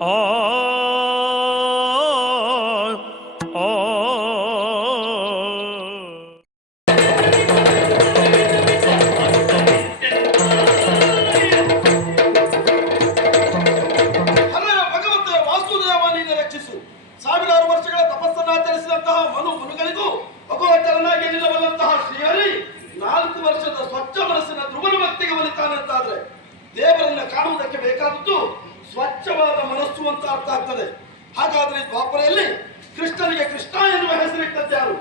ಆ ಸಾವಿರಾರು ವರ್ಷಗಳ ತಪಸ್ಸನ್ನಾಚರಿಸಿದಂತಹ ಮುನುಗಳಿಗೂ ಭಗವಚರನಾಗಿ ನಿಲ್ಲಬಲ್ಲಂತಹ ಶ್ರೀಹರಿ 4 ವರ್ಷದ ಸ್ವಚ್ಛ ಮನಸ್ಸಿನ ಧ್ರುವನ ಭಕ್ತಿಗೆ ಒಲಿತಾನಂತಾದ್ರೆ ದೇವರನ್ನ ಕಾಣುವುದಕ್ಕೆ ಬೇಕಾದದ್ದು ಸ್ವಚ್ಛವಾದ ಮನಸ್ಸು ಅಂತ ಅರ್ಥ ಆಗ್ತದೆ. ಹಾಗಾದ್ರೆ ದ್ವಾಪರೆಯಲ್ಲಿ ಕೃಷ್ಣನಿಗೆ ಕೃಷ್ಣ ಎನ್ನುವ ಹೆಸರಿಟ್ಟದ್ದು ಯಾರು?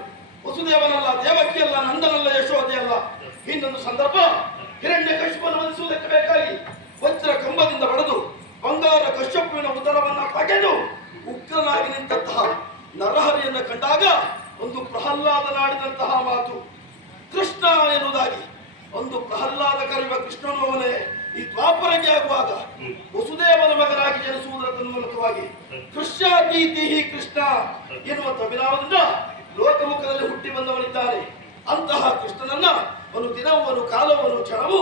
ವಸುದೇವನಲ್ಲ, ದೇವಕಿಯಲ್ಲ, ನಂದನಲ್ಲ, ಯಶೋದೆಯಲ್ಲ. ಇನ್ನೊಂದು ಸಂದರ್ಭ, ಹಿರಣ್ಯ ಕಶ್ಯಪನ್ನು ವಧಿಸುವುದಕ್ಕೆ ಬೇಕಾಗಿ ವಜ್ರ ಕಂಬದಿಂದ ಬಡದು ಬಂಗಾರ ಕಶ್ಯಪುವಿನ ಉದರವನ್ನ ಪಗೆದು ಉಗ್ರನಾಗಿ ನಿಂತಹ ನರಹರಿಯನ್ನು ಕಂಡಾಗ ಒಂದು ಪ್ರಹ್ಲಾದನಾಡಿದಂತಹ ಮಾತು ಕೃಷ್ಣ ಎನ್ನುವುದಾಗಿ. ಒಂದು ಪ್ರಹ್ಲಾದ ಕರೆಯುವ ಕೃಷ್ಣನು ಅವನೇ ಈ ದ್ವಾಪರಗೆ ಆಗುವಾಗ ವಸುದೇವನ ಮಗನಾಗಿ ಜನಿಸುವುದರ ಮೂಲಕವಾಗಿ ಕೃಷ್ಣಾತೀತಿ ಕೃಷ್ಣ ಎನ್ನುವ ತಮಿಳಾವದಿಂದ ಲೋಕಮುಖದಲ್ಲಿ ಹುಟ್ಟಿ ಬಂದವನಿದ್ದಾನೆ. ಅಂತಹ ಕೃಷ್ಣನನ್ನ ಒಂದು ದಿನವನ್ನು ಕಾಲವನ್ನು ಕ್ಷಣವೂ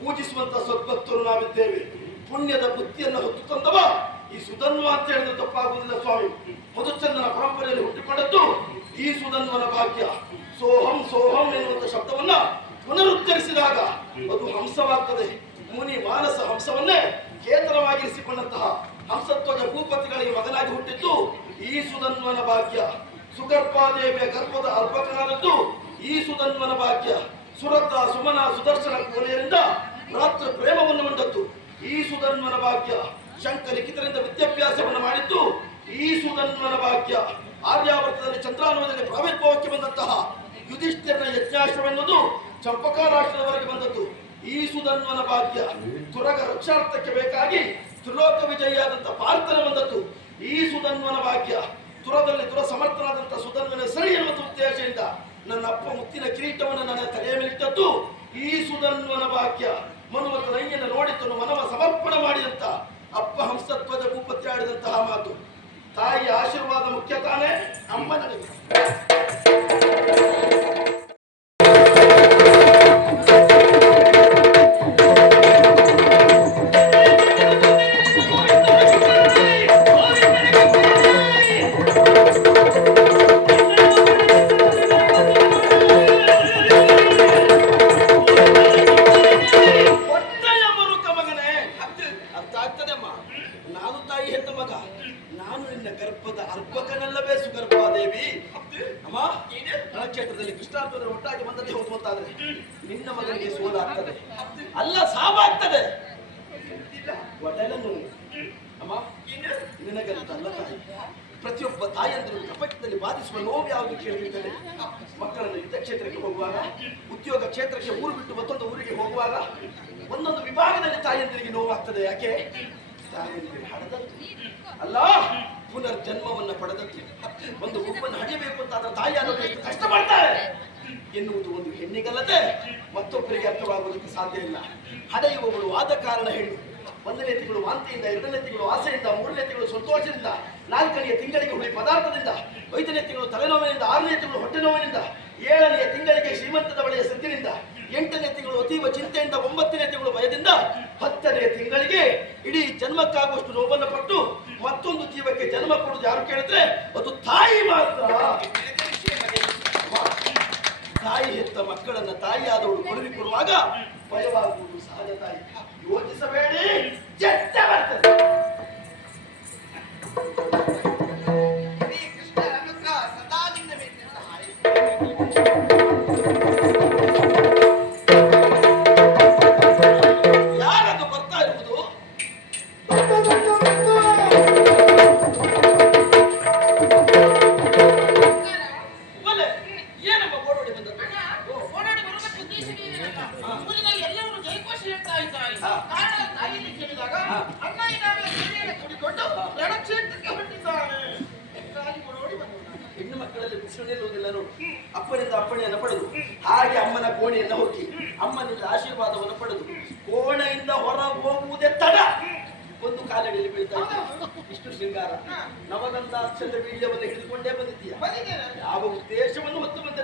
ಪೂಜಿಸುವಂತ ಸದ್ಭಕ್ತರು ನಾವಿದ್ದೇವೆ. ಪುಣ್ಯದ ಬುದ್ಧಿಯನ್ನು ಹೊತ್ತು ತಂದವ ಈ ಸುಧನ್ವ ಅಂತ ಹೇಳಿದ್ರೆ ತಪ್ಪಾಗುವುದಿಲ್ಲ ಸ್ವಾಮಿ. ಮಧುಚಂದ್ರನ ಪರಂಪರೆಯಲ್ಲಿ ಹುಟ್ಟಿಕೊಂಡದ್ದು ಈ ಸುಧನ್ವನ ಭಾಗ್ಯ. ಸೋಹಂ ಸೋಹಂ ಎನ್ನುವಂತ ಶಬ್ದವನ್ನ ಪುನರುಚ್ಚರಿಸಿದಾಗ ಅದು ಹಂಸವಾಗ್ತದೆ. ಮುನಿ ಮಾನಸ ಹಂಸವನ್ನೇ ಕೇತನವಾಗಿರಿಸಿಕೊಂಡಂತಹ ಹಂಸಧ್ವಜ ಭೂಪತಿಗಳಿಗೆ ಮಗನಾಗಿ ಹುಟ್ಟಿದ್ದು ಈ ಸುಧನ್ವನ ಭಾಗ್ಯ. ಸುಗರ್ಭಾದೇವಿಯ ಗರ್ಭದ ಅರ್ಭಕನಾದದ್ದು ಈ ಸುಧನ್ವನ ಭಾಗ್ಯ. ಸುರಥ ಸುಮನ ಸುದರ್ಶನ ಕೋಲೆಯರಿಂದ ರಾತ್ರ ಪ್ರೇಮವನ್ನು ಮಂಡದ್ದು ಈ ಸುಧನ್ವನ ಭಾಗ್ಯ. ಶಂಕ ಲಿಖಿತರಿಂದ ವಿದ್ಯಾಭ್ಯಾಸವನ್ನು ಮಾಡಿದ್ದು ಈ ಸುಧನ್ವನ ಭಾಗ್ಯ. ಆರ್ಯಾವರ್ತದಲ್ಲಿ ಚಂದ್ರಾನುವದಲ್ಲಿ ಪ್ರಾವಿರ್ಭಾವಕ್ಕೆ ಬಂದಂತಹ ಯುಧಿಷ್ಠಿರನ ಯಜ್ಞಾಶ್ರವೆನ್ನುವುದು ಚಂಪಕ ರಾಷ್ಟ್ರದವರೆಗೆ ಬಂದದ್ದು ಈ ಸುಧನ್ವನ ಭಾಗ್ಯ. ತುರಗ ರಕ್ಷಾರ್ಥಕ್ಕೆ ಬೇಕಾಗಿ ತ್ರಿಲೋಕ ವಿಜಯಿಯಾದಂತಹ ಪಾರ್ಥನ ಬಂದದ್ದು ಈ ಸುಧನ್ವನ ಭಾಗ್ಯ. ತುರದಲ್ಲಿ ತುರ ಸಮರ್ಥನಾದಂತಹ ಸುಧನ್ವನ ಸರಿ ಎನ್ನುವ ಉದ್ದೇಶದಿಂದ ನನ್ನ ಅಪ್ಪ ಮುತ್ತಿನ ಕಿರೀಟವನ್ನು ನನ್ನ ತಲೆಯ ಮೇಲಿಟ್ಟದ್ದು ಈ ಸುಧನ್ವನ ಭಾಗ್ಯ. ಮನುಮತ ನೈಯನ್ನು ನೋಡಿ ತನ್ನ ಮನವ ಸಮರ್ಪಣೆ ಮಾಡಿದಂತ ಅಪ್ಪ ಹಂಸಧ್ವಜ ಭೂಪತಿ ಆಡಿದಂತಹ ಮಾತು. ತಾಯಿಯ ಆಶೀರ್ವಾದ ಮುಖ್ಯ ತಾನೇ ಅಮ್ಮ ನನಗೆ. ಕೃಷ್ಣಾರ್ಪದಲ್ಲಿ ಒಟ್ಟಾಗಿ ಬಂದದ್ದು ಹೌದು ಅಂತಾದ್ರೆ ನಿನ್ನ ಮಗನಿಗೆ ಸೋಲಾಗ್ತದೆ, ಅಲ್ಲ ಸಾವಾಗ್ತದೆ. ಒಡೆಲನ್ನು ಅಮ್ಮ ನಿನಗಂತಲ್ಲ ತಾಯಿ. ಪ್ರತಿಯೊಬ್ಬ ತಾಯಿಯಂದರು ಪ್ರಪಂಚದಲ್ಲಿ ಬಾಧಿಸುವ ನೋವು ಯಾವುದು ಕೇಳಿರ್ತದೆ. ಮಕ್ಕಳನ್ನು ಯುದ್ಧ ಕ್ಷೇತ್ರಕ್ಕೆ ಹೋಗುವಾಗ, ಉದ್ಯೋಗ ಕ್ಷೇತ್ರಕ್ಕೆ ಊರು ಬಿಟ್ಟು ಮತ್ತೊಂದು ಊರಿಗೆ ಹೋಗುವಾಗ ಒಂದೊಂದು ವಿಭಾಗದಲ್ಲಿ ತಾಯಿಯಂದರಿಗೆ ನೋವಾಗ್ತದೆ. ಯಾಕೆ? ತಾಯಿಯಂದಿರಿಗೆ ಹಡದದ್ದು ಅಲ್ಲ, ಪುನರ್ಜನ್ಮವನ್ನು ಪಡೆದದ್ದು. ಒಂದು ಮಗುವನ್ನು ಹಡಿಯಬೇಕು ಅಂತ ಅದರ ತಾಯಿಯಾದವರು ಎಷ್ಟು ಕಷ್ಟ ಮಾಡ್ತಾರೆ ಎನ್ನುವುದು ಒಂದು ಹೆಣ್ಣಿಗಲ್ಲದೆ ಮತ್ತೊಬ್ಬರಿಗೆ ಅರ್ಥವಾಗುವುದಕ್ಕೆ ಸಾಧ್ಯ ಇಲ್ಲ. ಹಡೆಯುವವಳು ಆದ ಕಾರಣ ಹೆಣ್ಣು. 1ನೇ ತಿಂಗಳು ವಾಂತಿಯಿಂದ, 2ನೇ ತಿಂಗಳು ಆಸೆಯಿಂದ, 3ನೇ ತಿಂಗಳು ಸಂತೋಷದಿಂದ, 4ನೇ ತಿಂಗಳಿಗೆ ಹುಳಿ ಪದಾರ್ಥದಿಂದ, 5ನೇ ತಿಂಗಳು ತಲೆನೋವಿನಿಂದ, 6ನೇ ತಿಂಗಳು ಹೊಟ್ಟೆ ನೋವಿನಿಂದ, 7ನೇ ತಿಂಗಳಿಗೆ ಶ್ರೀಮಂತದ ಬಳಿಯ ಸದ್ದಿನಿಂದ, 8ನೇ ತಿಂಗಳು ಅತೀವ ಚಿಂತೆಯಿಂದ, 9ನೇ ತಿಂಗಳು ಭಯದಿಂದ, 10ನೇ ತಿಂಗಳಿಗೆ ಇಡೀ ಜನ್ಮಕ್ಕಾಗುವಷ್ಟು ನೋವನ್ನು ಪಟ್ಟು ಮತ್ತೊಂದು ಜೀವಕ್ಕೆ ಜನ್ಮ ಕೊಡುವುದು ಯಾರು ಕೇಳಿದ್ರೆ ಅದು ತಾಯಿ ಮಾತ್ರ. ತಾಯಿ ಹೆತ್ತ ಮಕ್ಕಳನ್ನ ತಾಯಿಯಾದವಳು ಕೊಡುಗೆ ಕೊಡುವಾಗ ಭಯವಾಗುವುದು ಸಹಜ. ತಾಯಿ ಯೋಚಿಸಬೇಡಿ, ಜತ್ತ ಬರ್ತದೆ. ಹೆಣ್ಣು ಮಕ್ಕಳಲ್ಲಿ ಬಿಸಿಲು ನಿಲ್ಲುವುದಿಲ್ಲ ನೋಡಿ. ಅಪ್ಪನಿಂದ ಅಪ್ಪಣೆಯನ್ನು ಪಡೆದು ಹಾಗೆ ಅಮ್ಮನ ಕೋಣೆಯನ್ನು ಹೋಗಿ ಅಮ್ಮನಿಂದ ಆಶೀರ್ವಾದವನ್ನು ಪಡೆದು ಕೋಣೆಯಿಂದ ಹೊರ ಹೋಗುವುದೇ ತಡ. ಒಂದು ಕಾಲಡಿಯಲ್ಲಿ ಬೀಳ್ತಾ ಇದ್ದ ಇಷ್ಟು ಶೃಂಗಾರ ನವಗಂಧಾಕ್ಷದ ಬೀಜವನ್ನು ಹಿಡಿದುಕೊಂಡೇ ಬಂದಿದ್ದೀಯ. ಯಾವ ಉದ್ದೇಶವನ್ನು ಹೊತ್ತು ಬಂದ